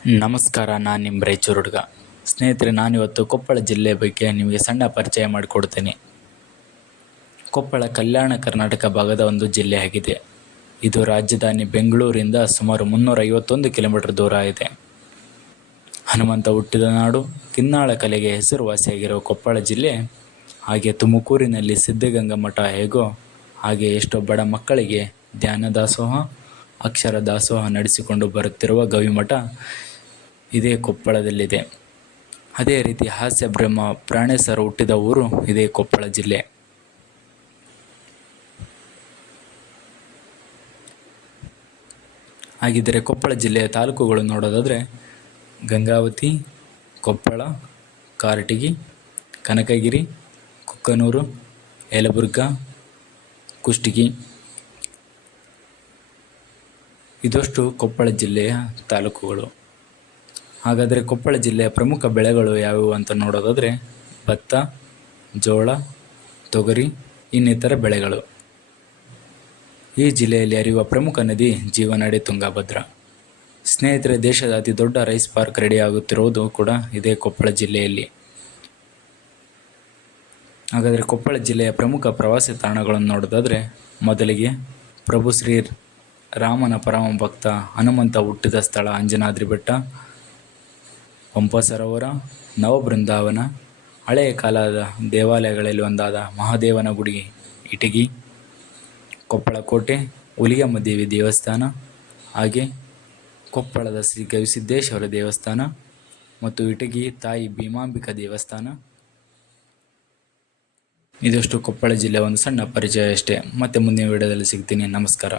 ನಮಸ್ಕಾರ, ನಾನು ನಿಮ್ಮ ರಾಯಚೂರು ಹುಡುಗ. ಸ್ನೇಹಿತರೆ, ನಾನಿವತ್ತು ಕೊಪ್ಪಳ ಜಿಲ್ಲೆ ಬಗ್ಗೆ ನಿಮಗೆ ಸಣ್ಣ ಪರಿಚಯ ಮಾಡಿಕೊಡ್ತೇನೆ. ಕೊಪ್ಪಳ ಕಲ್ಯಾಣ ಕರ್ನಾಟಕ ಭಾಗದ ಒಂದು ಜಿಲ್ಲೆಯಾಗಿದೆ. ಇದು ರಾಜಧಾನಿ ಬೆಂಗಳೂರಿಂದ ಸುಮಾರು 351 ಕಿಲೋಮೀಟರ್ ದೂರ ಇದೆ. ಹನುಮಂತ ಹುಟ್ಟಿದ ನಾಡು, ಕಿನ್ನಾಳ ಕಲೆಗೆ ಹೆಸರುವಾಸಿಯಾಗಿರುವ ಕೊಪ್ಪಳ ಜಿಲ್ಲೆ, ಹಾಗೆ ತುಮಕೂರಿನಲ್ಲಿ ಸಿದ್ಧಗಂಗಾ ಮಠ ಹೇಗೋ ಹಾಗೆ ಎಷ್ಟೋ ಬಡ ಮಕ್ಕಳಿಗೆ ಧ್ಯಾನ ದಾಸೋಹ, ಅಕ್ಷರ ದಾಸೋಹ ನಡೆಸಿಕೊಂಡು ಬರುತ್ತಿರುವ ಗವಿಮಠ ಇದೇ ಕೊಪ್ಪಳದಲ್ಲಿದೆ. ಅದೇ ರೀತಿ ಹಾಸ್ಯ ಬ್ರಹ್ಮ ಪ್ರಾಣೇಶರು ಹುಟ್ಟಿದ ಊರು ಇದೇ ಕೊಪ್ಪಳ ಜಿಲ್ಲೆ. ಹಾಗಿದ್ದರೆ ಕೊಪ್ಪಳ ಜಿಲ್ಲೆಯ ತಾಲೂಕುಗಳು ನೋಡೋದಾದರೆ ಗಂಗಾವತಿ, ಕೊಪ್ಪಳ, ಕಾರಟಗಿ, ಕನಕಗಿರಿ, ಕುಕ್ಕನೂರು, ಯಲಬುರ್ಗಾ, ಕುಷ್ಟಗಿ. ಇದಷ್ಟು ಕೊಪ್ಪಳ ಜಿಲ್ಲೆಯ ತಾಲೂಕುಗಳು. ಹಾಗಾದರೆ ಕೊಪ್ಪಳ ಜಿಲ್ಲೆಯ ಪ್ರಮುಖ ಬೆಳೆಗಳು ಯಾವುವು ಅಂತ ನೋಡೋದಾದರೆ ಭತ್ತ, ಜೋಳ, ತೊಗರಿ, ಇನ್ನಿತರ ಬೆಳೆಗಳು. ಈ ಜಿಲ್ಲೆಯಲ್ಲಿ ಹರಿಯುವ ಪ್ರಮುಖ ನದಿ ಜೀವನಾಡಿ ತುಂಗಭದ್ರಾ. ಸ್ನೇಹಿತರೆ, ದೇಶದ ಅತಿ ದೊಡ್ಡ ರೈಸ್ ಪಾರ್ಕ್ ರೆಡಿಯಾಗುತ್ತಿರುವುದು ಕೂಡ ಇದೇ ಕೊಪ್ಪಳ ಜಿಲ್ಲೆಯಲ್ಲಿ. ಹಾಗಾದರೆ ಕೊಪ್ಪಳ ಜಿಲ್ಲೆಯ ಪ್ರಮುಖ ಪ್ರವಾಸಿ ತಾಣಗಳನ್ನು ನೋಡೋದಾದರೆ ಮೊದಲಿಗೆ ಪ್ರಭು ಶ್ರೀ ರಾಮನ ಪರಮ ಭಕ್ತ ಹನುಮಂತ ಹುಟ್ಟಿದ ಸ್ಥಳ ಅಂಜನಾದ್ರಿ ಬೆಟ್ಟ, ಪಂಪ ಸರೋವರ, ನವಬೃಂದಾವನ, ಹಳೆಯ ಕಾಲದ ದೇವಾಲಯಗಳಲ್ಲಿ ಒಂದಾದ ಮಹಾದೇವನ ಗುಡಿ ಇಟಗಿ, ಕೊಪ್ಪಳ ಕೋಟೆ, ಹುಲಿಗೆಮ್ಮ ದೇವಿ ದೇವಸ್ಥಾನ, ಹಾಗೆ ಕೊಪ್ಪಳದ ಶ್ರೀ ಗವಿಸಿದ್ದೇಶ್ವರ ದೇವಸ್ಥಾನ ಮತ್ತು ಇಟಗಿ ತಾಯಿ ಭೀಮಾಂಬಿಕಾ ದೇವಸ್ಥಾನ. ಇದಷ್ಟು ಕೊಪ್ಪಳ ಜಿಲ್ಲೆಯ ಒಂದು ಸಣ್ಣ ಪರಿಚಯ ಅಷ್ಟೇ. ಮತ್ತೆ ಮುಂದಿನ ವಿಡಿಯೋದಲ್ಲಿ ಸಿಗ್ತೀನಿ. ನಮಸ್ಕಾರ.